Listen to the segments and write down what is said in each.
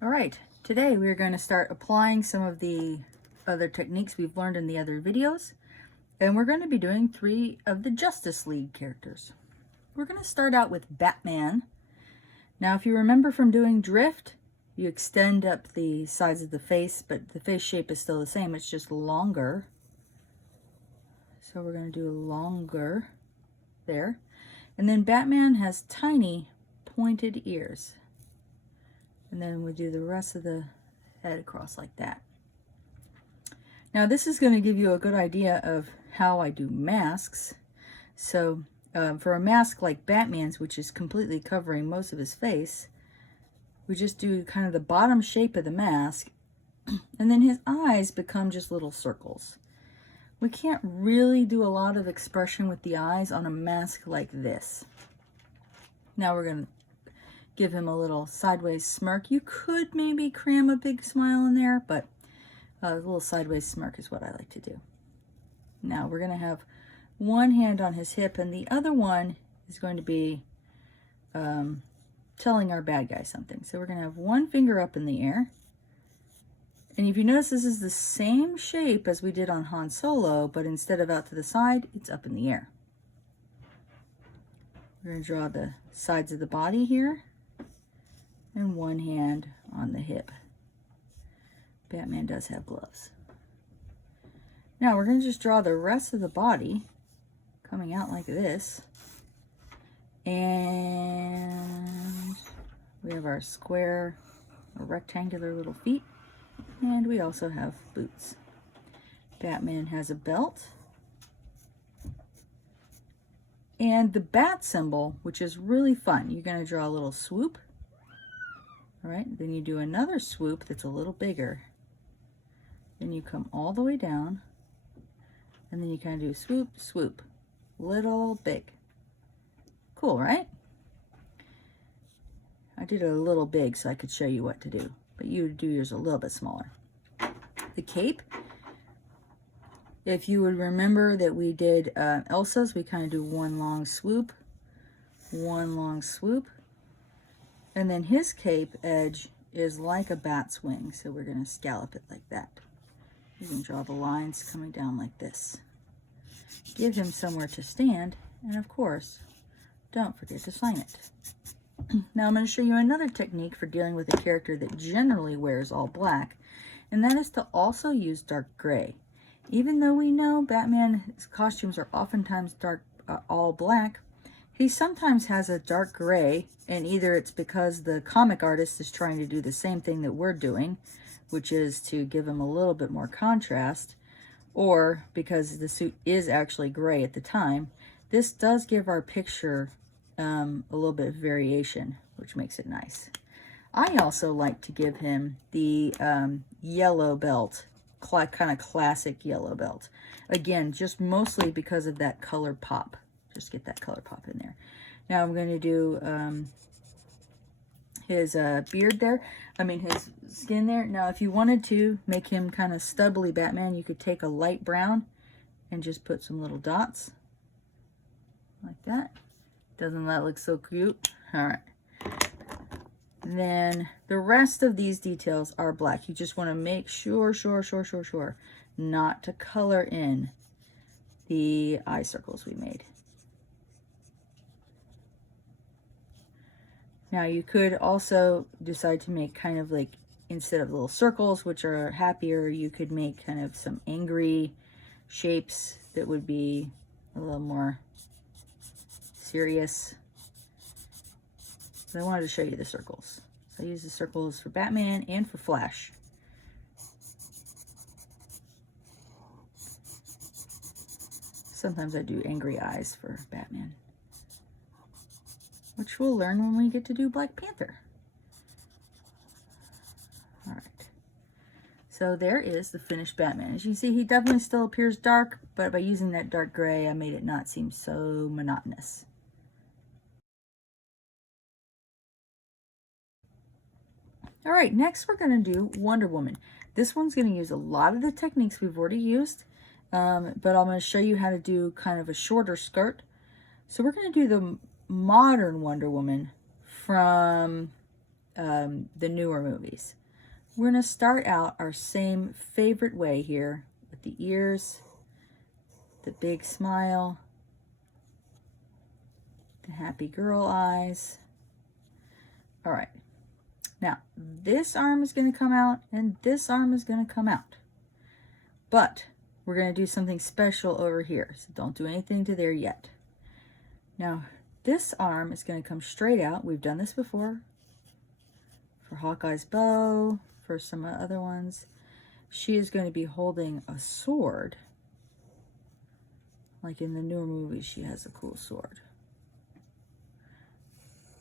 All right, today we're going to start applying some of the other techniques we've learned in the other videos, and we're going to be doing 3 of the Justice League characters. We're going to start out with Batman. Now, if you remember from doing Drift, you extend up the sides of the face, but the face shape is still the same, it's just longer. So we're going to do longer there. And then Batman has tiny pointed ears. And then we do the rest of the head across like that. Now this is going to give you a good idea of how I do masks. So for a mask like Batman's, which is completely covering most of his face, we just do kind of the bottom shape of the mask, and then his eyes become just little circles. We can't really do a lot of expression with the eyes on a mask like this. Now we're going to give him a little sideways smirk. You could maybe cram a big smile in there, but a little sideways smirk is what I like to do. Now we're going to have one hand on his hip, and the other one is going to be telling our bad guy something. So we're going to have one finger up in the air. And if you notice, this is the same shape as we did on Han Solo, but instead of out to the side, it's up in the air. We're going to draw the sides of the body here, and one hand on the hip. Batman does have gloves. Now we're going to just draw the rest of the body coming out like this. And we have our square or rectangular little feet. And we also have boots. Batman has a belt. And the bat symbol, which is really fun. You're going to draw a little swoop. All right, then you do another swoop that's a little bigger. Then you come all the way down, and then you kind of do swoop, swoop, little, big. Cool, right? I did it a little big so I could show you what to do, but you would do yours a little bit smaller. The cape, if you would remember that we did Elsa's, we kind of do one long swoop, and then his cape edge is like a bat's wing, so we're going to scallop it like that. You can draw the lines coming down like this. Give him somewhere to stand, and of course, don't forget to sign it. Now I'm going to show you another technique for dealing with a character that generally wears all black, and that is to also use dark gray. Even though we know Batman's costumes are oftentimes all black, he sometimes has a dark gray, and either it's because the comic artist is trying to do the same thing that we're doing, which is to give him a little bit more contrast, or because the suit is actually gray at the time. This does give our picture a little bit of variation, which makes it nice. I also like to give him the yellow belt, kind of classic yellow belt. Again, just mostly because of that color pop. Just get that color pop in there. Now I'm going to do his beard there. His skin there. Now, if you wanted to make him kind of stubbly Batman, you could take a light brown and just put some little dots like that. Doesn't that look so cute? All right. Then the rest of these details are black. You just want to make sure not to color in the eye circles we made. Now you could also decide to make kind of like, instead of little circles, which are happier, you could make kind of some angry shapes that would be a little more serious. But I wanted to show you the circles. I use the circles for Batman and for Flash. Sometimes I do angry eyes for Batman, which we'll learn when we get to do Black Panther. All right. So there is the finished Batman. As you can see, he definitely still appears dark, but by using that dark gray, I made it not seem so monotonous. All right, next we're going to do Wonder Woman. This one's going to use a lot of the techniques we've already used, but I'm going to show you how to do kind of a shorter skirt. So we're going to do the modern Wonder Woman from the newer movies. We're going to start out our same favorite way here with the ears, the big smile, the happy girl eyes. All right. Now, this arm is going to come out and this arm is going to come out. But we're going to do something special over here. So don't do anything to there yet. Now, this arm is going to come straight out. We've done this before for Hawkeye's bow, for some other ones. She is going to be holding a sword. Like in the newer movies, she has a cool sword.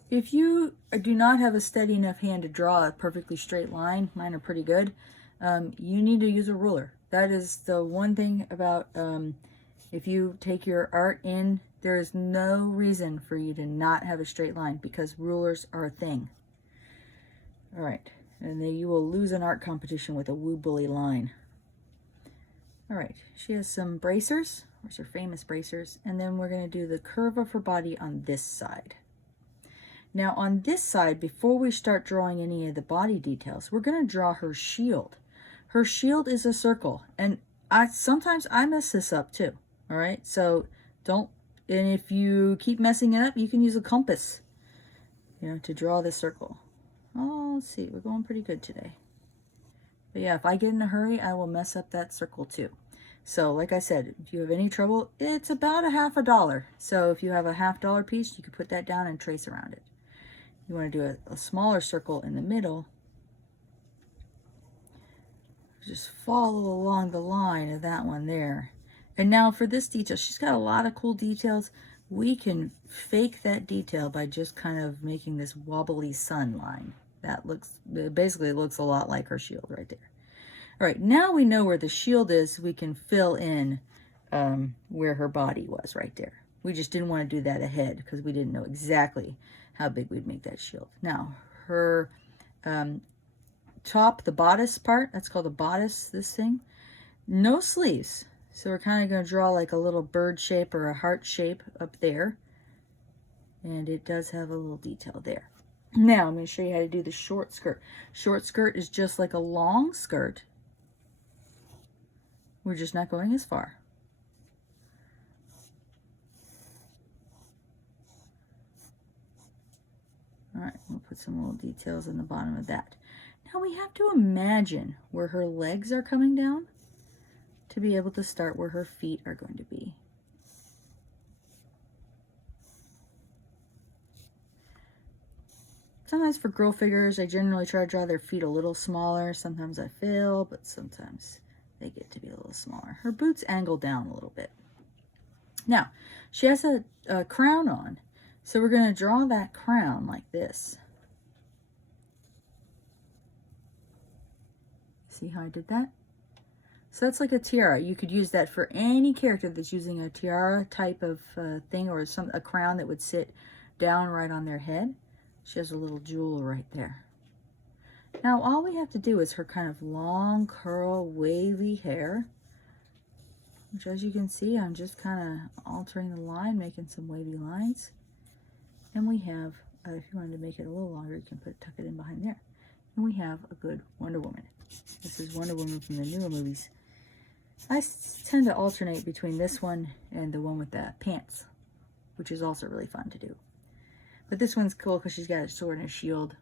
If you do not have a steady enough hand to draw a perfectly straight line, mine are pretty good, you need to use a ruler. That is the one thing about if you take your art in, there is no reason for you to not have a straight line because rulers are a thing. All right, and then you will lose an art competition with a woo bully line. All right, she has some bracers, which are famous bracers, and then we're going to do the curve of her body on this side. Now on this side, before we start drawing any of the body details, we're going to draw her shield. Her shield is a circle, and sometimes I mess this up too. All right, so don't, and if you keep messing it up, you can use a compass, you know, to draw the circle. Oh, let's see, we're going pretty good today. But yeah, if I get in a hurry, I will mess up that circle too. So like I said, if you have any trouble, it's about $50. So if you have a $50 piece, you can put that down and trace around it. You want to do a smaller circle in the middle. Just follow along the line of that one there. And now for this detail, she's got a lot of cool details. We can fake that detail by just kind of making this wobbly sun line. That basically looks a lot like her shield right there. All right, now we know where the shield is. We can fill in where her body was right there. We just didn't want to do that ahead because we didn't know exactly how big we'd make that shield. Now, her top, the bodice part, that's called a bodice, this thing. No sleeves. So we're kind of going to draw like a little bird shape or a heart shape up there. And it does have a little detail there. Now, I'm going to show you how to do the short skirt. Short skirt is just like a long skirt. We're just not going as far. All right, we'll put some little details in the bottom of that. Now we have to imagine where her legs are coming down to be able to start where her feet are going to be. Sometimes for girl figures, I generally try to draw their feet a little smaller. Sometimes I fail, but sometimes they get to be a little smaller. Her boots angle down a little bit. Now, she has a crown on. So we're going to draw that crown like this. See how I did that? So that's like a tiara. You could use that for any character that's using a tiara type of thing, or a crown that would sit down right on their head. She has a little jewel right there. Now all we have to do is her kind of long curl wavy hair, which as you can see, I'm just kind of altering the line, making some wavy lines. And we have, if you wanted to make it a little longer, you can tuck it in behind there. And we have a good Wonder Woman. This is Wonder Woman from the newer movies. I tend to alternate between this one and the one with the pants, which is also really fun to do. But this one's cool because she's got a sword and a shield.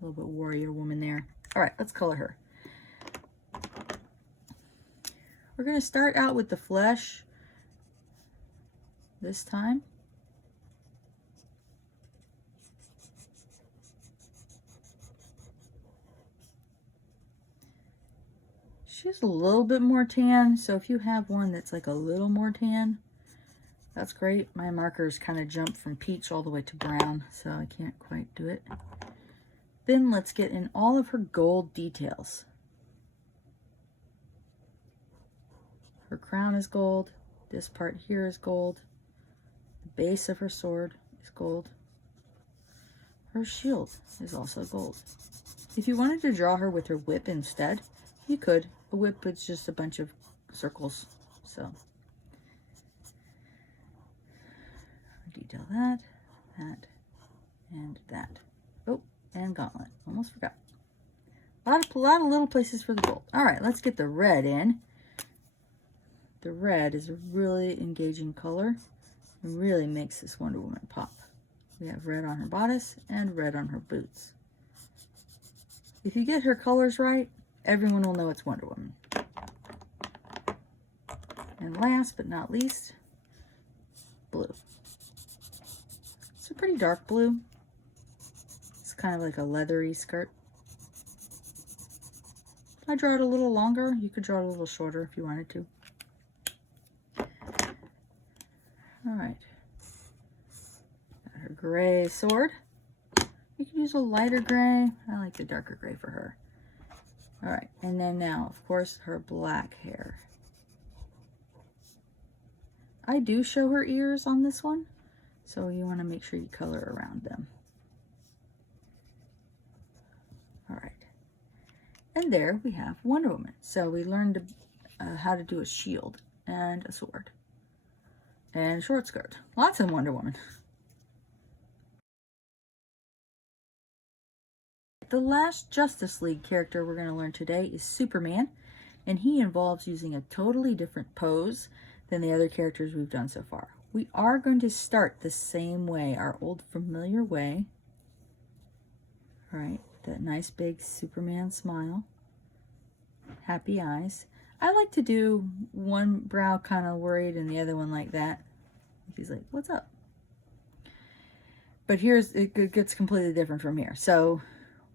A little bit warrior woman there. All right, let's color her. We're going to start out with the flesh this time. She's a little bit more tan, so if you have one that's like a little more tan, that's great. My markers kind of jump from peach all the way to brown, so I can't quite do it. Then let's get in all of her gold details. Her crown is gold. This part here is gold. The base of her sword is gold. Her shield is also gold. If you wanted to draw her with her whip instead, you could. A whip is just a bunch of circles, so detail that, that, and that. Oh, and gauntlet. Almost forgot. A lot of little places for the gold. All right, let's get the red in. The red is a really engaging color and really makes this Wonder Woman pop. We have red on her bodice and red on her boots. If you get her colors right, everyone will know it's Wonder Woman. And last but not least, blue. It's a pretty dark blue. It's kind of like a leathery skirt. I draw it a little longer. You could draw it a little shorter if you wanted to. All right. Got her gray sword. You could use a lighter gray. I like the darker gray for her. All right, and then now, of course, her black hair. I do show her ears on this one, so you want to make sure you color around them. All right. And there we have Wonder Woman. So we learned how to do a shield and a sword and a short skirt. Lots of Wonder Woman. The last Justice League character we're going to learn today is Superman, and he involves using a totally different pose than the other characters we've done so far. We are going to start the same way, our old familiar way. All right, that nice big Superman smile, happy eyes. I like to do one brow kind of worried and the other one like that. He's like, what's up? But it gets completely different from here. So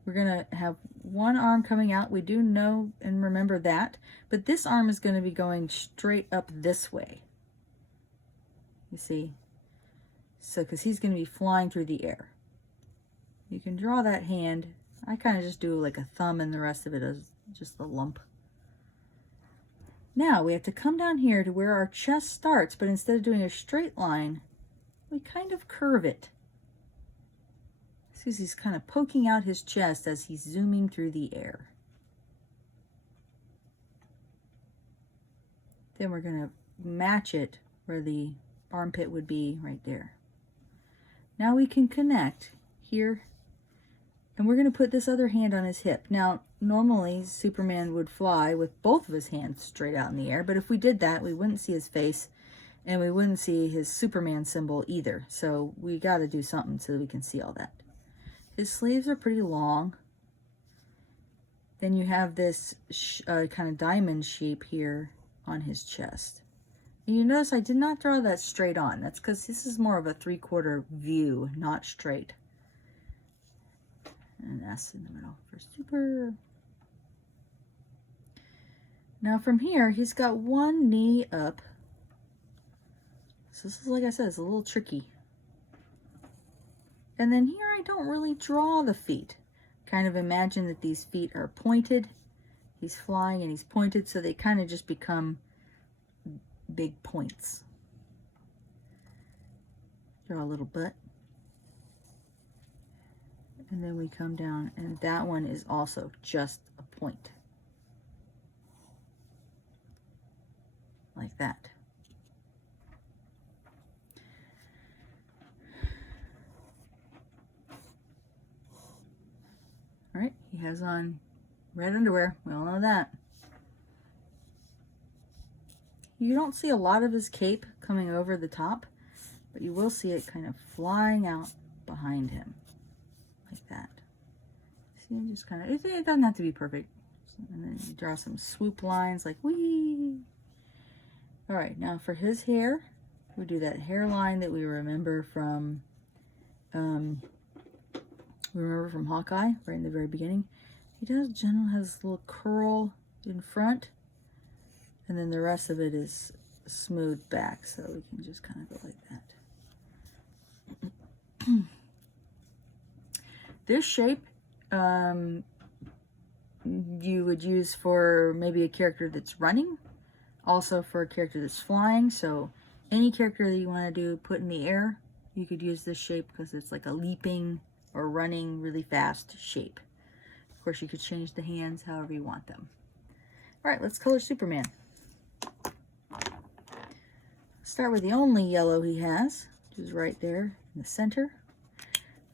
we're going to have one arm coming out. We do know and remember that. But this arm is going to be going straight up this way. You see? So, because he's going to be flying through the air. You can draw that hand. I kind of just do like a thumb and the rest of it is just a lump. Now we have to come down here to where our chest starts, but instead of doing a straight line, we kind of curve it. See, he's kind of poking out his chest as he's zooming through the air. Then we're going to match it where the armpit would be right there. Now we can connect here, and we're going to put this other hand on his hip. Now, normally Superman would fly with both of his hands straight out in the air, but if we did that, we wouldn't see his face, and we wouldn't see his Superman symbol either. So we got to do something so that we can see all that. His sleeves are pretty long. Then you have this kind of diamond shape here on his chest. And you notice I did not draw that straight on. That's because this is more of a 3/4 view, not straight. And an S in the middle for super. Now from here, he's got one knee up. So this is, like I said, it's a little tricky. And then here I don't really draw the feet. Kind of imagine that these feet are pointed. He's flying and he's pointed, so they kind of just become big points. Draw a little butt. And then we come down, and that one is also just a point. Like that. All right, he has on red underwear. We all know that. You don't see a lot of his cape coming over the top, but you will see it kind of flying out behind him. Like that. See, just kind of, it doesn't have to be perfect. And then you draw some swoop lines like wee. All right, now for his hair, we do that hairline that we remember from Hawkeye, right in the very beginning. He has a little curl in front, and then the rest of it is smooth back, so we can just kind of go like that. This shape you would use for maybe a character that's running, also for a character that's flying. So any character that you want to put in the air, you could use this shape because it's like a leaping or running really fast shape. Of course, you could change the hands however you want them. All right, let's color Superman. Start with the only yellow he has, which is right there in the center.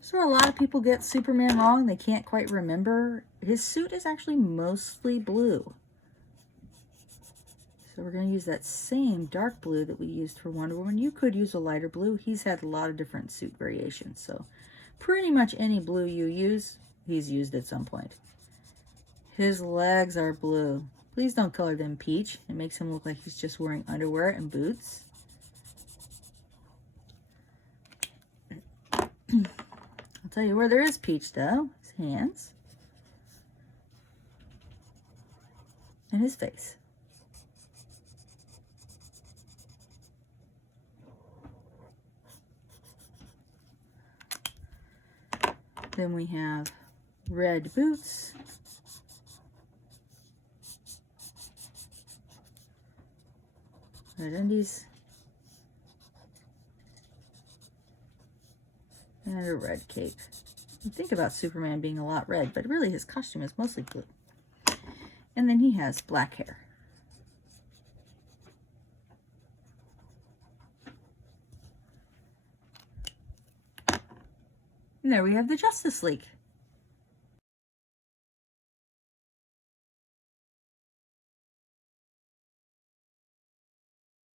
So a lot of people get Superman wrong. They can't quite remember. His suit is actually mostly blue. So we're going to use that same dark blue that we used for Wonder Woman. You could use a lighter blue. He's had a lot of different suit variations. So pretty much any blue you use, he's used at some point. His legs are blue. Please don't color them peach. It makes him look like he's just wearing underwear and boots. I'll tell you where there is peach though. His hands. And his face. Then we have red boots. Red undies. And a red cape. You think about Superman being a lot red, but really his costume is mostly blue. And then he has black hair. And there we have the Justice League.